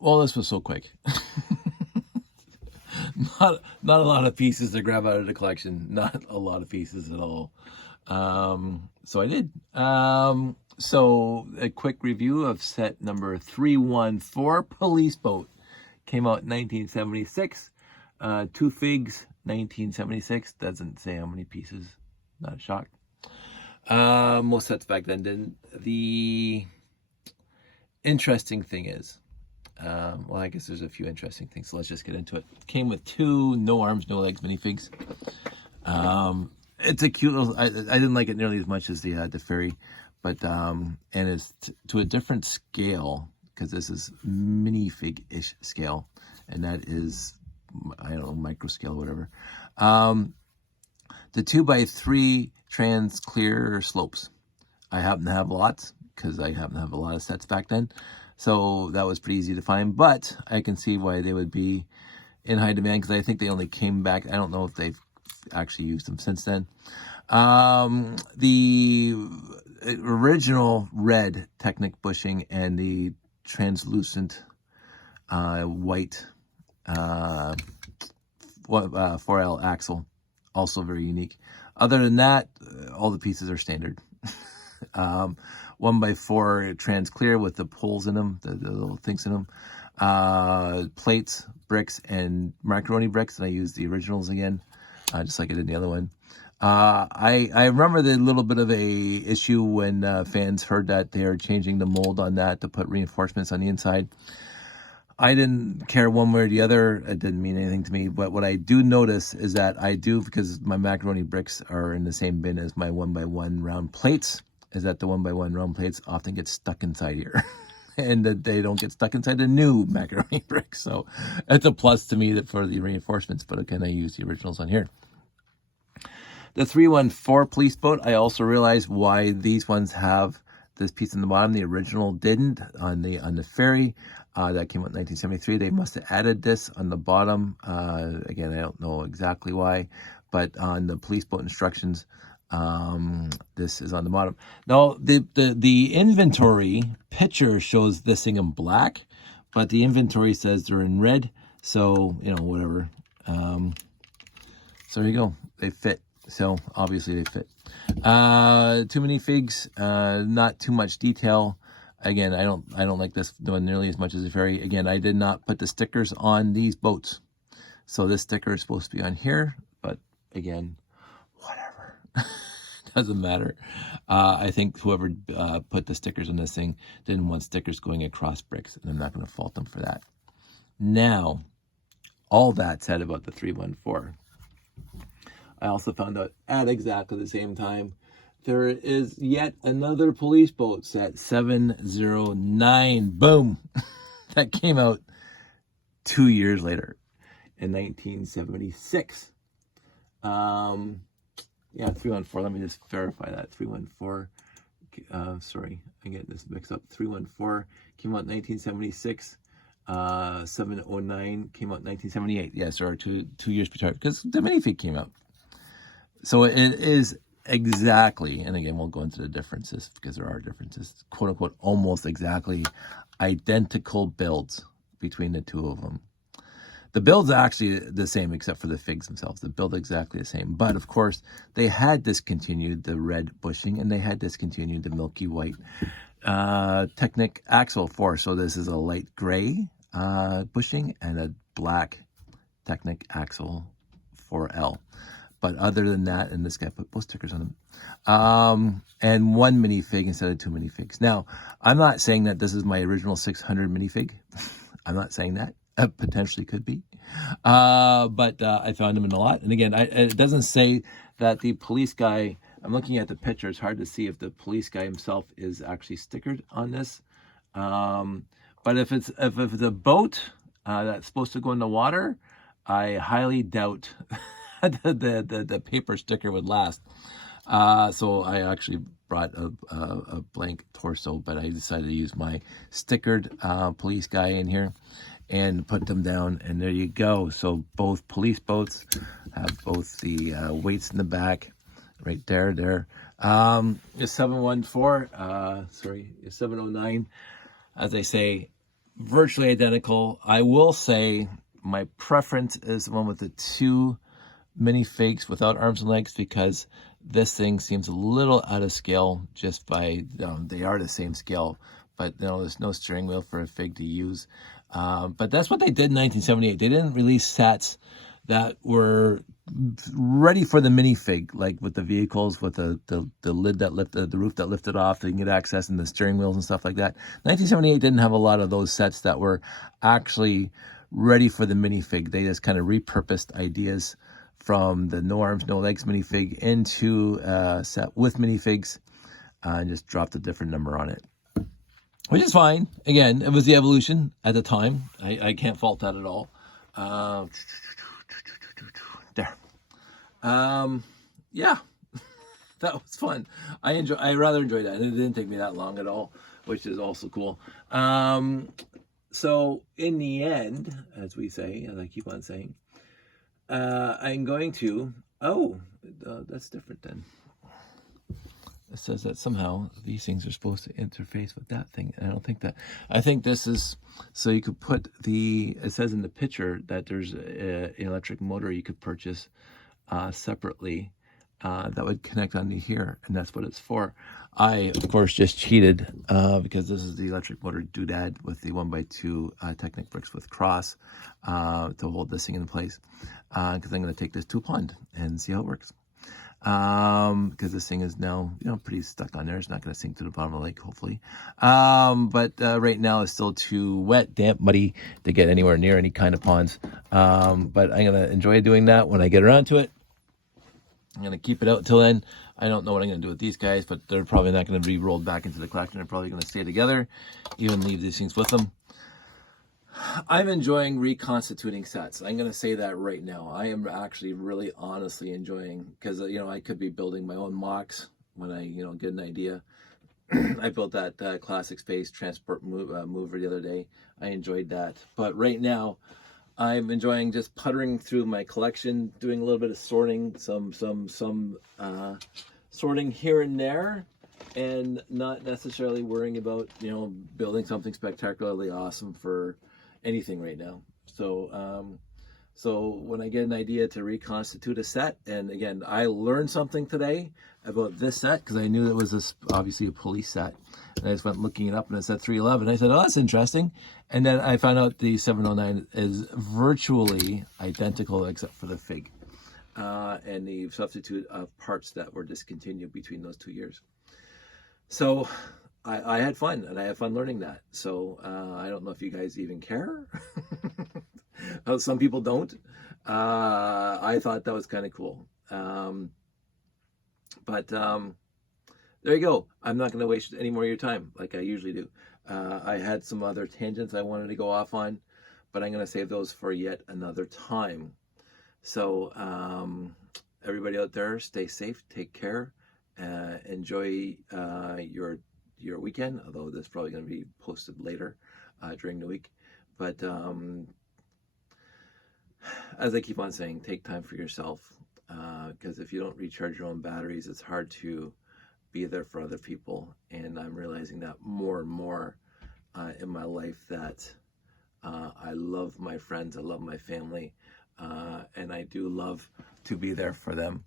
Well, this was so quick. Not a lot of pieces to grab out of the collection. Not a lot of pieces at all. So I did. So a quick review of set number 314, Police Boat. Came out in 1976. Two figs, 1976. Doesn't say how many pieces. Not shocked. Most sets back then didn't. The interesting thing is, well, I guess there's a few interesting things, so let's just get into it. Came with two no arms, no legs minifigs. It's a cute little, I didn't like it nearly as much as the fairy, but, and it's to a different scale, because this is minifig-ish scale, and that is, I don't know, micro scale, whatever. The 2x3 trans clear slopes. I happen to have lots, because I happen to have a lot of sets back then. So that was pretty easy to find, but I can see why they would be in high demand, because I think they only came back. I don't know if they've actually used them since then. The original red Technic bushing and the translucent white 4L axle, also very unique. Other than that, all the pieces are standard. 1x4 trans clear with the poles in them, the little things in them. Plates, bricks, and macaroni bricks, and I used the originals again, just like I did the other one. I remember the little bit of a issue when fans heard that they are changing the mold on that to put reinforcements on the inside. I didn't care one way or the other. It didn't mean anything to me. But what I do notice is that I do, because my macaroni bricks are in the same bin as my 1x1 round plates, is that the 1x1 round plates often get stuck inside here. And that they don't get stuck inside the new macaroni bricks. So it's a plus to me that for the reinforcements, but again, I use the originals on here. The 314 Police Boat, I also realized why these ones have this piece in the bottom. The original didn't on the ferry. That came out in 1973. They must have added this on the bottom. Again, I don't know exactly why, but on the Police Boat instructions, this is on the bottom. Now, the inventory picture shows this thing in black, but the inventory says they're in red. So, you know, whatever. So there you go. They fit. So obviously they fit. Too many figs, not too much detail. Again, I don't like this doing nearly as much as the ferry. Again, I did not put the stickers on these boats. So this sticker is supposed to be on here, but again, whatever. Doesn't matter. I think whoever put the stickers on this thing didn't want stickers going across bricks, and I'm not going to fault them for that. Now, all that said about the 314. I also found out at exactly the same time, there is yet another police boat set, 709. Boom! That came out 2 years later in 1976. Yeah, 314. Let me just verify that. 314. Sorry, I get this mixed up. 314 came out in 1976. 709 came out in 1978. Yes, there are two years between, because the minifig came out. So it is exactly, and again, we'll go into the differences because there are differences, quote unquote, almost exactly identical builds between the two of them. The build's actually the same except for the figs themselves. The build exactly the same. But of course, they had discontinued the red bushing and they had discontinued the milky white Technic axle for. So this is a light gray bushing and a black Technic axle 4L. But other than that, and this guy put both stickers on them, and one minifig instead of two minifigs. Now, I'm not saying that this is my original 600 minifig. I'm not saying that. Potentially could be. But I found them in a lot. And again, it doesn't say that the police guy, I'm looking at the picture. It's hard to see if the police guy himself is actually stickered on this. But if it's a boat that's supposed to go in the water, I highly doubt the paper sticker would last. So I actually brought a blank torso, but I decided to use my stickered police guy in here and put them down, and there you go. So both police boats have both the weights in the back, right there. The 714, sorry, the 709. As I say, virtually identical. I will say my preference is the one with the 2 minifigs without arms and legs, because this thing seems a little out of scale just by, they are the same scale, but there's no steering wheel for a fig to use. But that's what they did in 1978. They didn't release sets that were ready for the minifig, like with the vehicles with the lid that lifted, the roof that lifted off, they can get access, and the steering wheels and stuff like that. 1978 didn't have a lot of those sets that were actually ready for the minifig. They just kind of repurposed ideas from the no arms, no legs minifig into a set with minifigs, and just dropped a different number on it, which is fine. Again, it was the evolution at the time. I can't fault that at all. There. Yeah, that was fun. I rather enjoyed that. It didn't take me that long at all, which is also cool. So in the end, as we say, as I keep on saying, I'm going to, that's different then. It says that somehow these things are supposed to interface with that thing. And I don't think that. I think this is so you could put it says in the picture that there's an electric motor you could purchase separately that would connect onto here, and that's what it's for. I, of course, just cheated because this is the electric motor doodad with the 1x2 Technic bricks with cross to hold this thing in place, because I'm going to take this to a pond and see how it works. Because this thing is now, pretty stuck on there. It's not going to sink to the bottom of the lake, hopefully. But right now it's still too wet, damp, muddy to get anywhere near any kind of ponds. But I'm going to enjoy doing that when I get around to it. I'm going to keep it out till then. I don't know what I'm going to do with these guys, but they're probably not going to be rolled back into the collection. They're probably going to stay together, even leave these things with them. I'm enjoying reconstituting sets. I'm going to say that right now. I am actually really honestly enjoying, because, I could be building my own mocks when I, get an idea. I built that Classic Space Transport mover the other day. I enjoyed that. But right now, I'm enjoying just puttering through my collection, doing a little bit of sorting, some sorting here and there, and not necessarily worrying about, building something spectacularly awesome for anything right now. So when I get an idea to reconstitute a set, and again, I learned something today about this set because I knew it was obviously a police set, and I just went looking it up, and it said 311. I said, oh, that's interesting. And then I found out the 709 is virtually identical except for the fig and the substitute of parts that were discontinued between those 2 years. So I had fun, and I had fun learning that. So I don't know if you guys even care. Some people don't. I thought that was kind of cool. But there you go. I'm not going to waste any more of your time like I usually do. I had some other tangents I wanted to go off on, but I'm going to save those for yet another time. So everybody out there, stay safe, take care, enjoy your weekend, although this is probably going to be posted later during the week. But as I keep on saying, take time for yourself, because if you don't recharge your own batteries, it's hard to be there for other people. And I'm realizing that more and more in my life, that I love my friends, I love my family, and I do love to be there for them.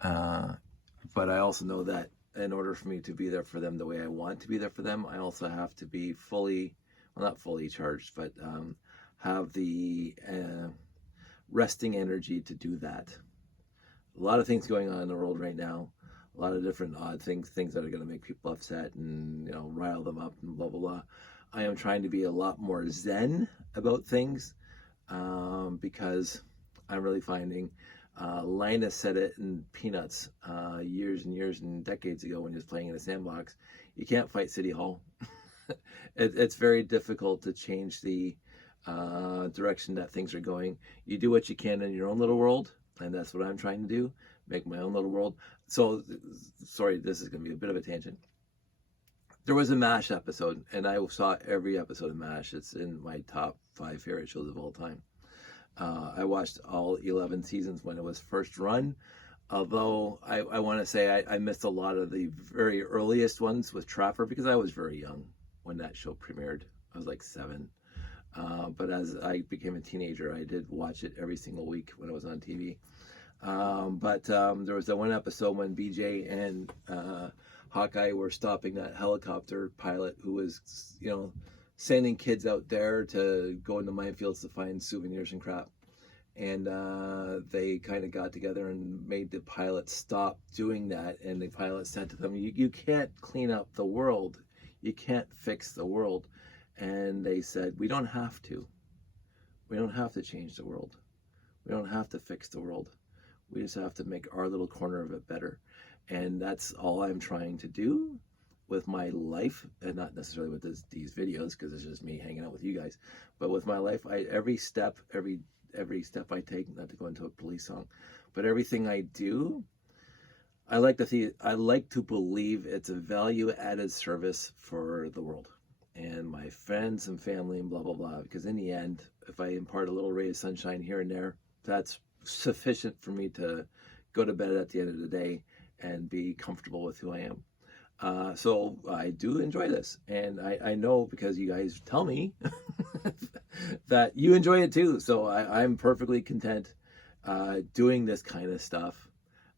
But I also know that in order for me to be there for them the way I want to be there for them, I also have to be not fully charged, but have the resting energy to do that. A lot of things going on in the world right now, a lot of different odd things that are going to make people upset and rile them up and blah blah blah. I am trying to be a lot more zen about things, because I'm really finding Linus said it in Peanuts years and years and decades ago when he was playing in a sandbox. You can't fight City Hall. It's very difficult to change the direction that things are going. You do what you can in your own little world, and that's what I'm trying to do, make my own little world. So, sorry, this is going to be a bit of a tangent. There was a MASH episode, and I saw every episode of MASH. It's in my top 5 favorite shows of all time. I watched all 11 seasons when it was first run, although I want to say I missed a lot of the very earliest ones with Trapper because I was very young when that show premiered. I was like 7. But as I became a teenager, I did watch it every single week when it was on TV. But there was that one episode when BJ and Hawkeye were stopping that helicopter pilot who was, sending kids out there to go into minefields to find souvenirs and crap. And they kind of got together and made the pilot stop doing that. And the pilot said to them, you can't clean up the world. You can't fix the world. And they said, we don't have to. We don't have to change the world. We don't have to fix the world. We just have to make our little corner of it better. And that's all I'm trying to do with my life, and not necessarily with these videos, because it's just me hanging out with you guys, but with my life, every step I take, not to go into a police song, but everything I do, I like to believe it's a value-added service for the world and my friends and family and blah, blah, blah. Because in the end, if I impart a little ray of sunshine here and there, that's sufficient for me to go to bed at the end of the day and be comfortable with who I am. So I do enjoy this, and I know because you guys tell me that you enjoy it too. So I'm perfectly content doing this kind of stuff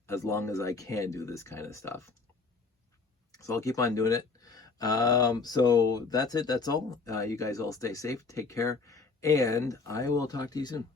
as long as I can do this kind of stuff. So I'll keep on doing it. So that's it. That's all. You guys all stay safe. Take care. And I will talk to you soon.